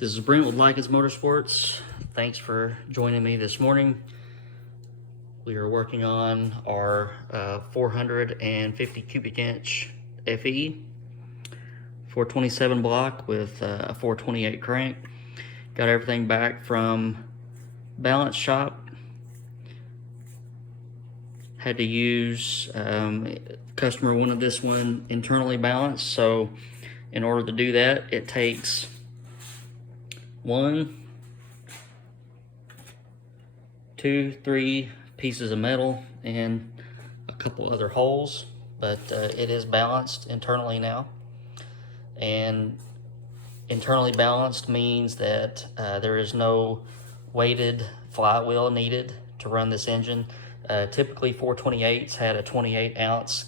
This is Brent with Lykins Motorsports. Thanks for joining me this morning. We are working on our 450 cubic inch FE 427 block with a 428 crank. Got everything back from balance shop. Had to use, customer wanted this one internally balanced, so in order to do that, it takes 1, 2, 3 pieces of metal and a couple other holes, but it is balanced internally now. And internally balanced means that there is no weighted flywheel needed to run this engine. Typically 428s had a 28 ounce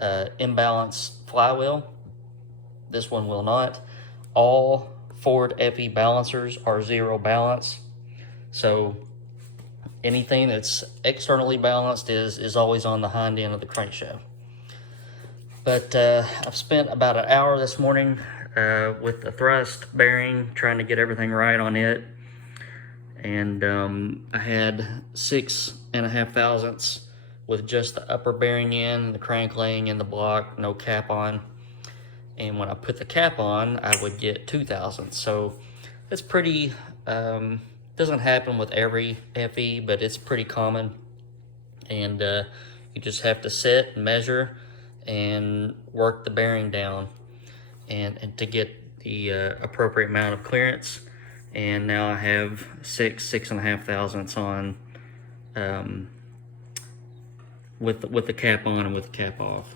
imbalanced flywheel. This one will not. All Ford FE balancers are zero balance, so anything that's externally balanced is always on the hind end of the crankshaft. But I've spent about an hour this morning with the thrust bearing, trying to get everything right on it. And I had 6.5 thousandths with just the upper bearing in, the crank laying in the block, no cap on. And when I put the cap on, I would get 2 thousandths. So it's pretty, doesn't happen with every FE, but it's pretty common. And you just have to sit and measure and work the bearing down and to get the appropriate amount of clearance. And now I have 6.5 thousandths on with the cap on and with the cap off.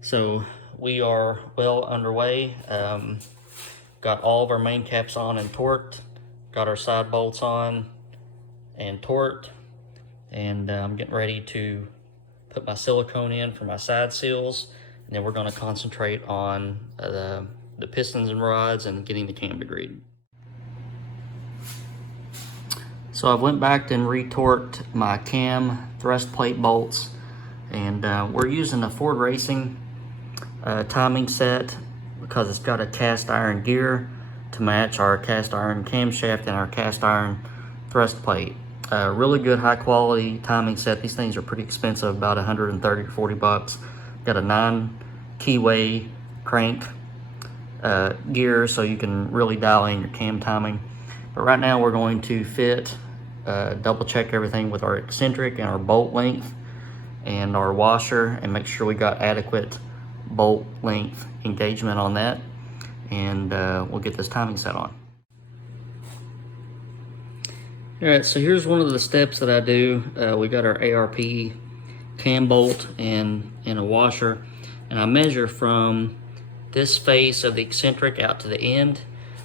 So we are well underway. Got all of our main caps on and torqued. Got our side bolts on and torqued. And I'm getting ready to put my silicone in for my side seals. And then we're going to concentrate on the pistons and rods and getting the cam degreed. So I've went back and retorqued my cam thrust plate bolts. And we're using a Ford Racing timing set because it's got a cast iron gear to match our cast iron camshaft and our cast iron thrust plate. Really good high quality timing set. These things are pretty expensive, about 130 to 40 bucks. Got a 9 keyway crank gear, so you can really dial in your cam timing. But right now we're going to fit, double check everything with our eccentric and our bolt length and our washer, and make sure we got adequate bolt length engagement on that, and we'll get this timing set on. All right, so here's one of the steps that I do. We got our ARP cam bolt and a washer, and I measure from this face of the eccentric out to the end.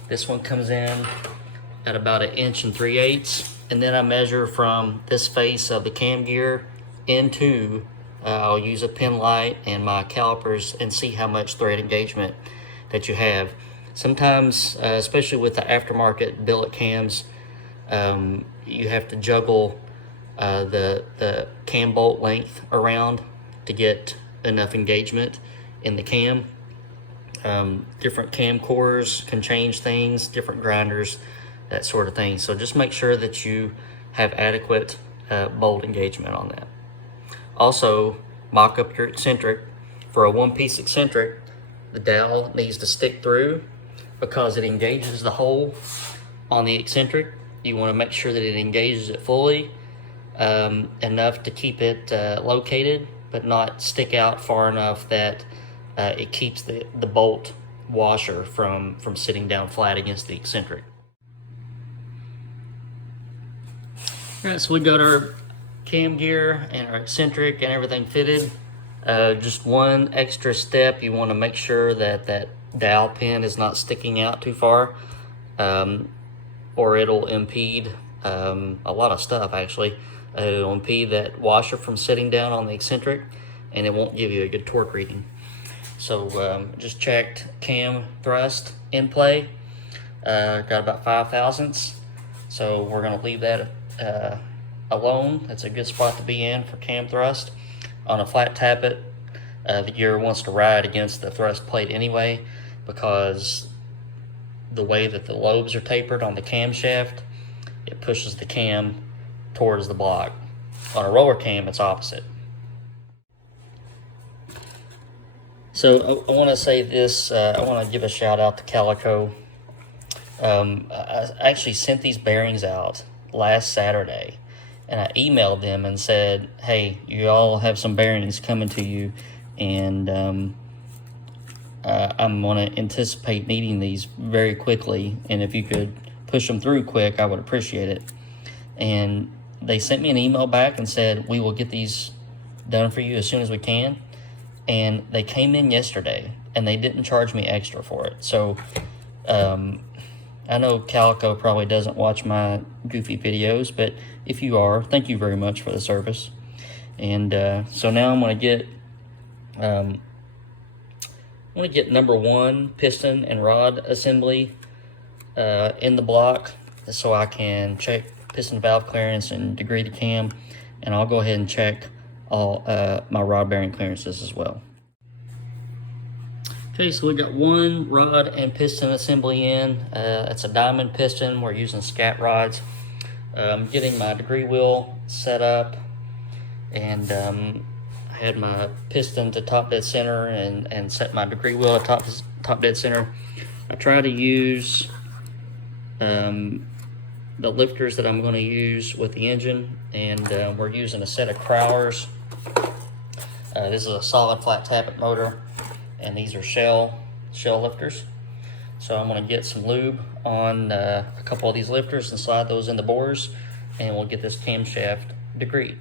This one comes in at about 1 3/8 inches, and then I measure from this face of the cam gear into I'll use a pin light and my calipers and see how much thread engagement that you have. Sometimes, especially with the aftermarket billet cams, you have to juggle the cam bolt length around to get enough engagement in the cam. Different cam cores can change things, different grinders, that sort of thing. So just make sure that you have adequate bolt engagement on that. Also, mock up your eccentric. For a one-piece eccentric, the dowel needs to stick through because it engages the hole on the eccentric. You want to make sure that it engages it fully, enough to keep it located, but not stick out far enough that it keeps the bolt washer from sitting down flat against the eccentric. All right, so we got our cam gear and our eccentric and everything fitted. Just one extra step, you want to make sure that that dowel pin is not sticking out too far, or it'll impede a lot of stuff actually. It'll impede that washer from sitting down on the eccentric, and it won't give you a good torque reading. So just checked cam thrust in play, got about 5 thousandths, so we're going to leave that alone. That's a good spot to be in for cam thrust. On a flat tappet, the gear wants to ride against the thrust plate anyway, because the way that the lobes are tapered on the camshaft, it pushes the cam towards the block. On a roller cam, it's opposite. So I want to say this, I want to give a shout out to Calico. I actually sent these bearings out last Saturday, and I emailed them and said, hey, you all have some bearings coming to you, and I'm going to anticipate needing these very quickly, and if you could push them through quick, I would appreciate it. And they sent me an email back and said, we will get these done for you as soon as we can. And they came in yesterday, and they didn't charge me extra for it. So I know Calico probably doesn't watch my goofy videos, but if you are, thank you very much for the service. And so now I'm going to get number 1 piston and rod assembly in the block, so I can check piston valve clearance and degree to cam, and I'll go ahead and check all my rod bearing clearances as well. Okay, so we got 1 rod and piston assembly in. It's a diamond piston. We're using scat rods. I'm getting my degree wheel set up, and I had my piston to top dead center and set my degree wheel to top dead center. I try to use the lifters that I'm going to use with the engine, and we're using a set of Crowers. This is a solid flat tappet motor, and these are shell lifters. So I'm going to get some lube on a couple of these lifters and slide those in the bores, and we'll get this camshaft degreed.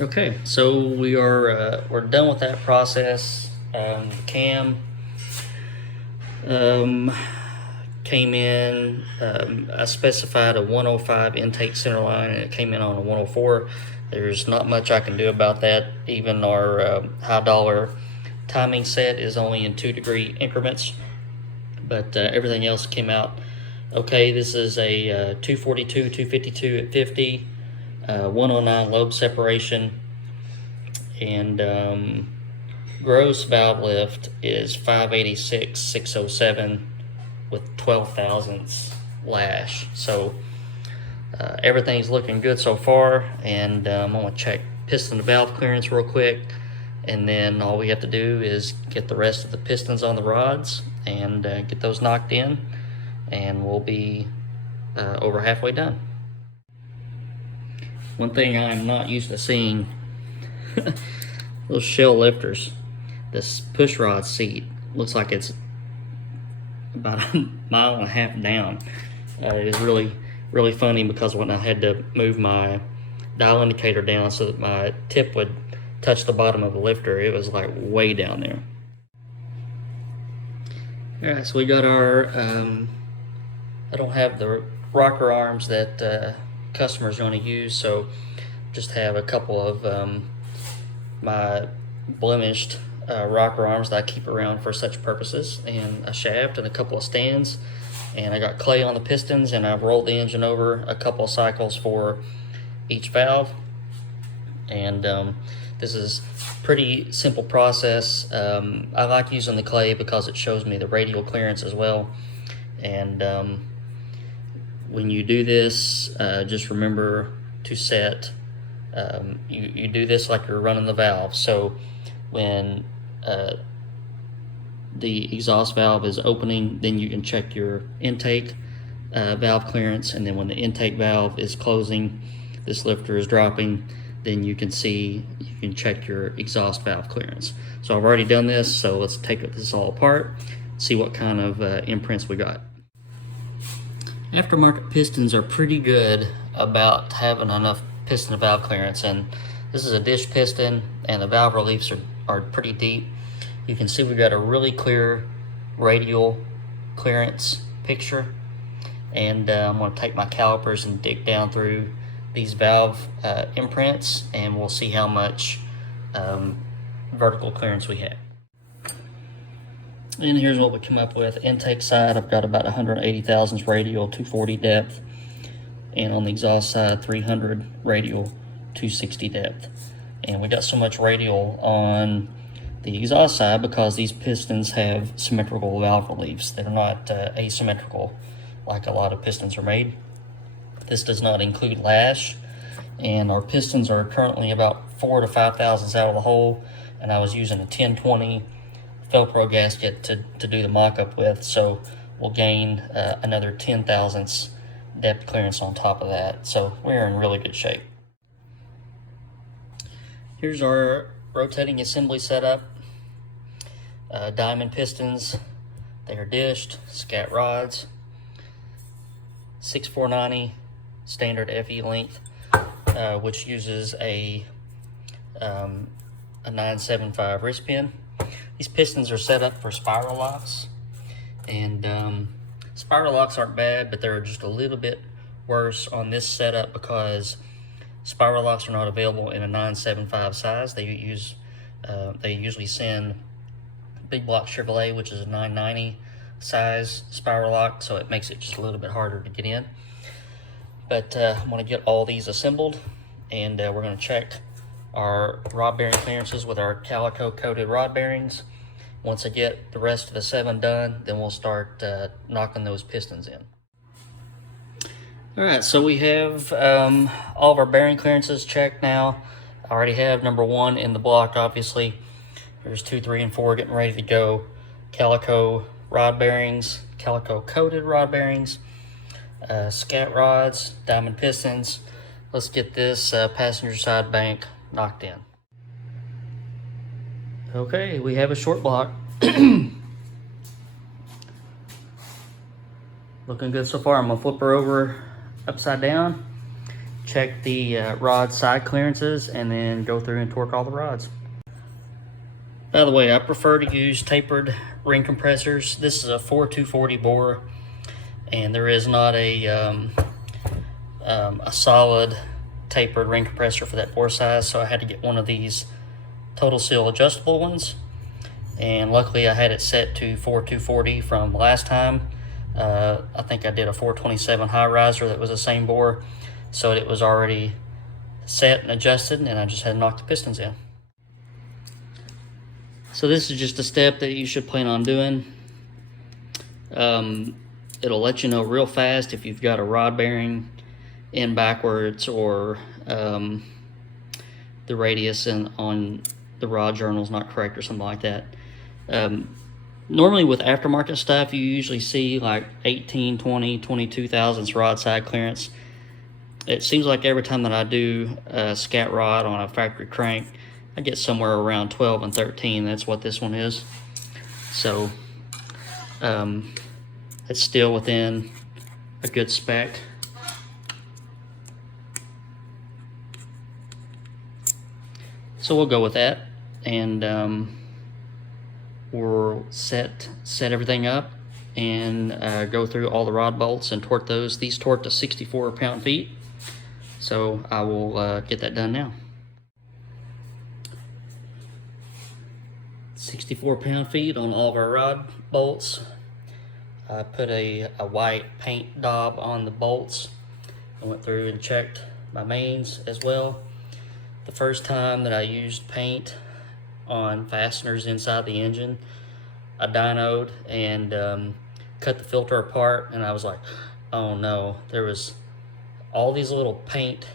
Okay, so we're done with that process. The cam came in, I specified a 105 intake center line, and it came in on a 104. There's not much I can do about that. Even our high dollar timing set is only in 2-degree increments, but everything else came out okay. This is a 242, 252 at 50, 109 lobe separation, and gross valve lift is 586, 607 with 12 thousandths lash. So everything's looking good so far, and I'm going to check piston to valve clearance real quick, and then all we have to do is get the rest of the pistons on the rods and get those knocked in, and we'll be over halfway done. One thing I'm not used to seeing, those shell lifters, this push rod seat looks like it's about a mile and a half down. It is really funny, because when I had to move my dial indicator down so that my tip would touch the bottom of the lifter, it was like way down there. Alright, so we got our, I don't have the rocker arms that customers are going to use, so just have a couple of my blemished rocker arms that I keep around for such purposes, and a shaft and a couple of stands. And I got clay on the pistons, and I've rolled the engine over a couple of cycles for each valve. And this is pretty simple process. I like using the clay because it shows me the radial clearance as well. And when you do this, just remember to set, you do this like you're running the valve. So when the exhaust valve is opening, then you can check your intake valve clearance, and then when the intake valve is closing, this lifter is dropping, then you can check your exhaust valve clearance. So I've already done this, so let's take this all apart, see what kind of imprints we got. Aftermarket pistons are pretty good about having enough piston to valve clearance, and this is a dish piston, and the valve reliefs are pretty deep. You can see we've got a really clear radial clearance picture, and I'm going to take my calipers and dig down through these valve imprints, and we'll see how much vertical clearance we have. And here's what we come up with. Intake side, I've got about 180 thousandths radial, 240 depth, and on the exhaust side, 300 radial, 260 depth. And we got so much radial on the exhaust side because these pistons have symmetrical valve reliefs. They're not asymmetrical like a lot of pistons are made. This does not include lash, and our pistons are currently about 4 to 5 thousandths out of the hole, and I was using a 1020 Velcro gasket to do the mock-up with, so we'll gain another 10 thousandths depth clearance on top of that. So we're in really good shape. Here's our rotating assembly setup. Diamond pistons, they are dished, scat rods, 6490 standard FE length, which uses a 975 wrist pin. These pistons are set up for spiral locks, and spiral locks aren't bad, but they're just a little bit worse on this setup because spiral locks are not available in a 975 size. They usually send Big Block Chevrolet, which is a 990 size spiral lock, so it makes it just a little bit harder to get in. But I'm going to get all these assembled, and we're going to check our rod bearing clearances with our calico coated rod bearings. Once I get the rest of the 7 done, then we'll start knocking those pistons in. All right, so we have all of our bearing clearances checked now. I already have number 1 in the block, obviously. There's 2, 3, and 4 getting ready to go. Calico rod bearings, calico coated rod bearings, scat rods, diamond pistons. Let's get this passenger side bank knocked in. Okay, we have a short block. Looking good so far. I'm gonna flip her over upside down, check the rod side clearances, and then go through and torque all the rods. By the way, I prefer to use tapered ring compressors. This is a 4240 bore, and there is not a solid tapered ring compressor for that bore size, so I had to get one of these Total Seal adjustable ones, and luckily I had it set to 4240 from last time. I think I did a 427 high riser that was the same bore, so it was already set and adjusted, and I just had to knock the pistons in. So this is just a step that you should plan on doing. It'll let you know real fast if you've got a rod bearing in backwards, or the radius on the rod journal is not correct or something like that. Normally with aftermarket stuff, you usually see like 18, 20, 22 thousandths rod side clearance. It seems like every time that I do a scat rod on a factory crank, I get somewhere around 12 and 13. That's what this one is. So it's still within a good spec. So we'll go with that, and we'll set everything up and go through all the rod bolts and torque those. These torque to 64 pound-feet, so I will get that done now. 64 pound-feet on all of our rod bolts. I put a white paint daub on the bolts. I went through and checked my mains as well. The first time that I used paint on fasteners inside the engine, I dynoed and cut the filter apart, and I was like, oh no, there was all these little paint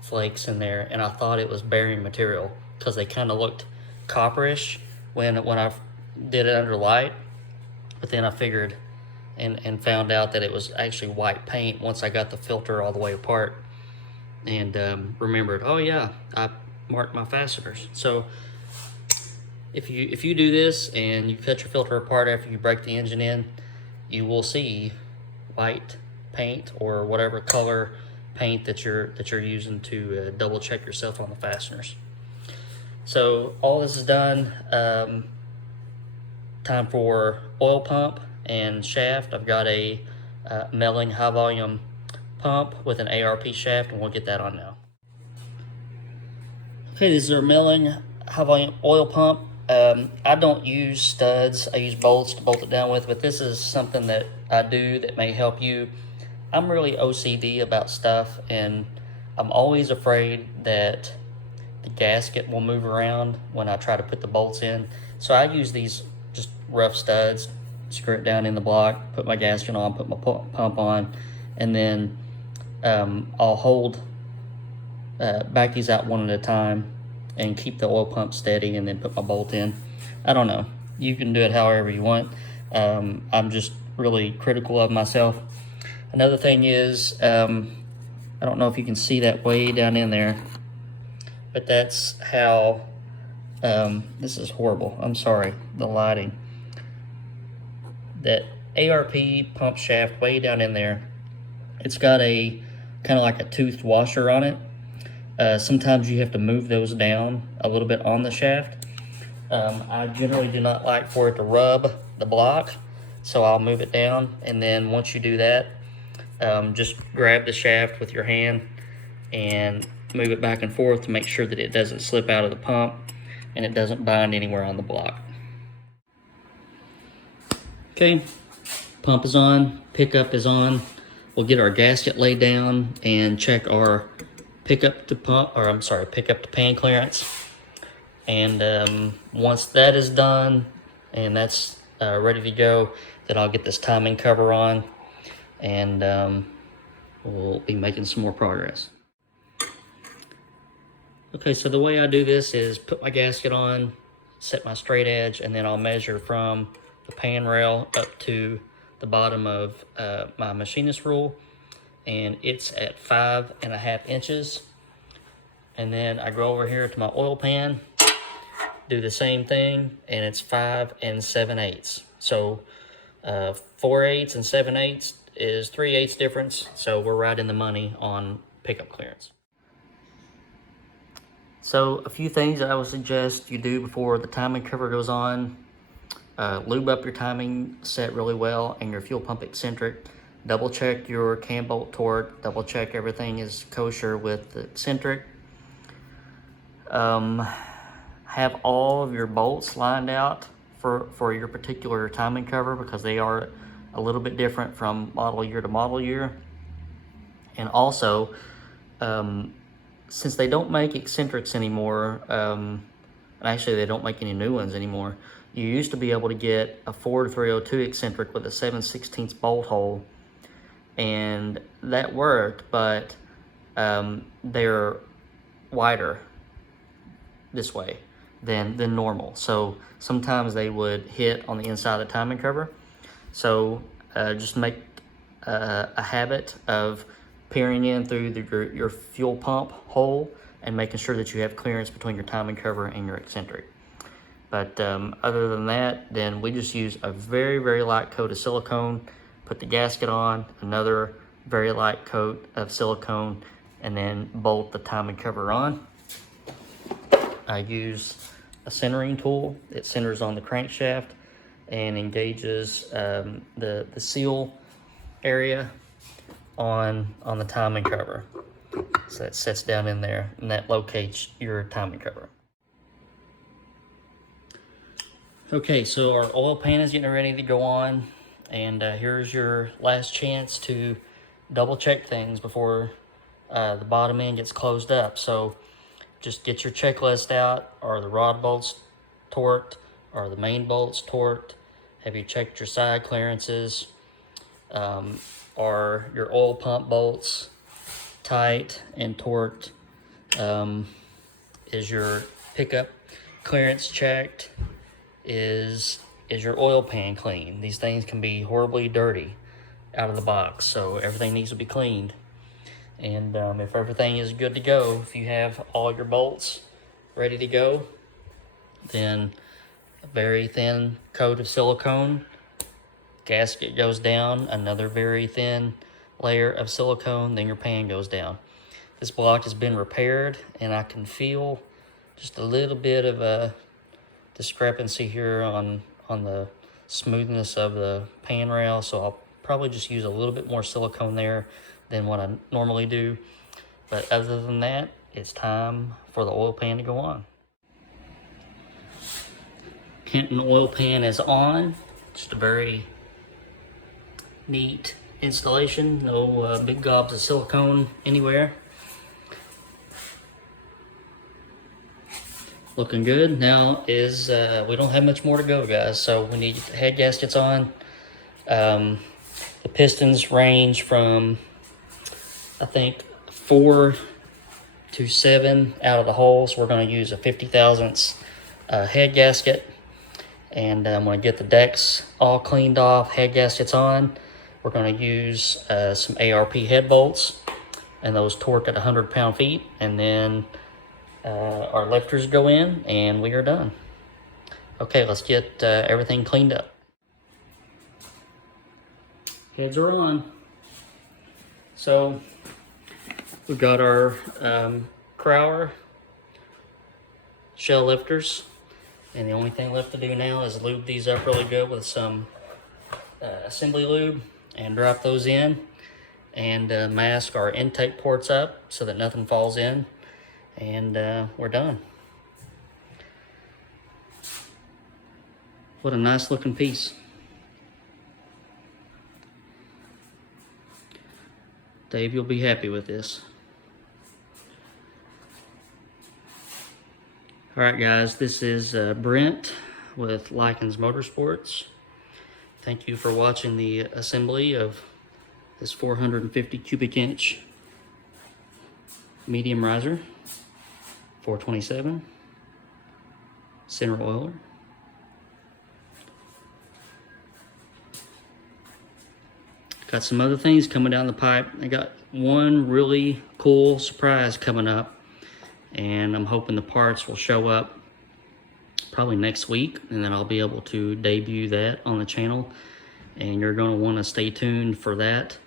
flakes in there, and I thought it was bearing material because they kind of looked copperish when I did it under light. But then I figured and found out that it was actually white paint once I got the filter all the way apart, and remembered, oh yeah, I marked my fasteners. So if you do this and you cut your filter apart after you break the engine in, you will see white paint or whatever color paint that you're using to double check yourself on the fasteners. So all this is done. Time for oil pump and shaft. I've got a Melling high volume pump with an ARP shaft, and we'll get that on now. Okay, this is our Melling high volume oil pump. I don't use studs, I use bolts to bolt it down with, but this is something that I do that may help you. I'm really OCD about stuff, and I'm always afraid that the gasket will move around when I try to put the bolts in. So I use these just rough studs, screw it down in the block, put my gasket on, put my pump on, and then I'll hold, back these out one at a time and keep the oil pump steady, and then put my bolt in. I don't know. You can do it however you want. I'm just really critical of myself. Another thing is, I don't know if you can see that way down in there, but that's how, this is horrible. I'm sorry, the lighting. That ARP pump shaft way down in there, it's got a kind of like a toothed washer on it. Sometimes you have to move those down a little bit on the shaft. I generally do not like for it to rub the block, so I'll move it down, and then once you do that, just grab the shaft with your hand and move it back and forth to make sure that it doesn't slip out of the pump and it doesn't bind anywhere on the block. Okay, pump is on, pickup is on. We'll get our gasket laid down and check our pickup to pan clearance. And once that is done and that's ready to go, then I'll get this timing cover on, and we'll be making some more progress. Okay, so the way I do this is put my gasket on, set my straight edge, and then I'll measure from the pan rail up to the bottom of my machinist rule, and it's at 5.5 inches. And then I go over here to my oil pan, do the same thing, and it's 5 7/8. So 4/8 and 7/8 is 3/8 difference, so we're right in the money on pickup clearance. So a few things I would suggest you do before the timing cover goes on. Lube up your timing set really well and your fuel pump eccentric. Double check your cam bolt torque, double check everything is kosher with the eccentric. Have all of your bolts lined out for your particular timing cover, because they are a little bit different from model year to model year. And also, since they don't make eccentrics anymore, and actually they don't make any new ones anymore, you used to be able to get a Ford 302 eccentric with a 7/16 bolt hole, and that worked, but they're wider this way than normal. So sometimes they would hit on the inside of the timing cover. So just make a habit of peering in through your fuel pump hole and making sure that you have clearance between your timing cover and your eccentric. But other than that, then we just use a very, very light coat of silicone, put the gasket on, another very light coat of silicone, and then bolt the timing cover on. I use a centering tool. It centers on the crankshaft and engages the seal area on the timing cover. So it sets down in there, and that locates your timing cover. Okay, so our oil pan is getting ready to go on, and here's your last chance to double check things before the bottom end gets closed up. So just get your checklist out. Are the rod bolts torqued? Are the main bolts torqued? Have you checked your side clearances? Are your oil pump bolts tight and torqued? Is your pickup clearance checked? Is your oil pan clean? These things can be horribly dirty out of the box, so everything needs to be cleaned. And if everything is good to go, if you have all your bolts ready to go, then a very thin coat of silicone, gasket goes down, another very thin layer of silicone, then your pan goes down. This block has been repaired, and I can feel just a little bit of a discrepancy here on the smoothness of the pan rail, so I'll probably just use a little bit more silicone there than what I normally do. But other than that, it's time for the oil pan to go on. Kenton oil pan is on. Just a very neat installation. No big gobs of silicone anywhere. Looking good. Now is we don't have much more to go, guys. So we need the head gaskets on. The pistons range from, I think, 4 to 7 out of the holes. We're going to use a 50 thousandths head gasket, and I'm going to get the decks all cleaned off, head gaskets on. We're going to use some ARP head bolts, and those torque at 100 pound-feet, and then our lifters go in, and we are done. Okay, let's get everything cleaned up. Heads are on. So we've got our Crower shell lifters, and the only thing left to do now is lube these up really good with some assembly lube and drop those in, and mask our intake ports up so that nothing falls in, and we're done. What a nice looking piece. Dave, you'll be happy with this. Alright guys, this is Brent with Lykins Motorsports. Thank you for watching the assembly of this 450 cubic inch medium riser, 427, center oiler. Got some other things coming down the pipe. I got one really cool surprise coming up, and I'm hoping the parts will show up probably next week, and then I'll be able to debut that on the channel, and you're going to want to stay tuned for that.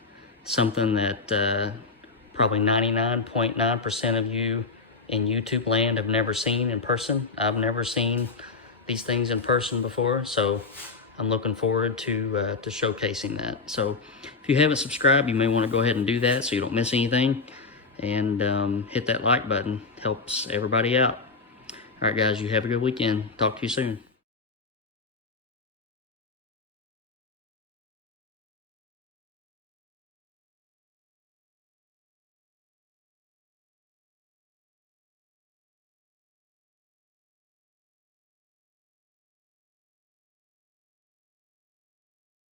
Something that probably 99.9% of you in YouTube land have never seen in person. I've never seen these things in person before, so I'm looking forward to showcasing that. So if you haven't subscribed, you may want to go ahead and do that so you don't miss anything, and hit that like button. Helps everybody out. All right guys, you have a good weekend. Talk to you soon.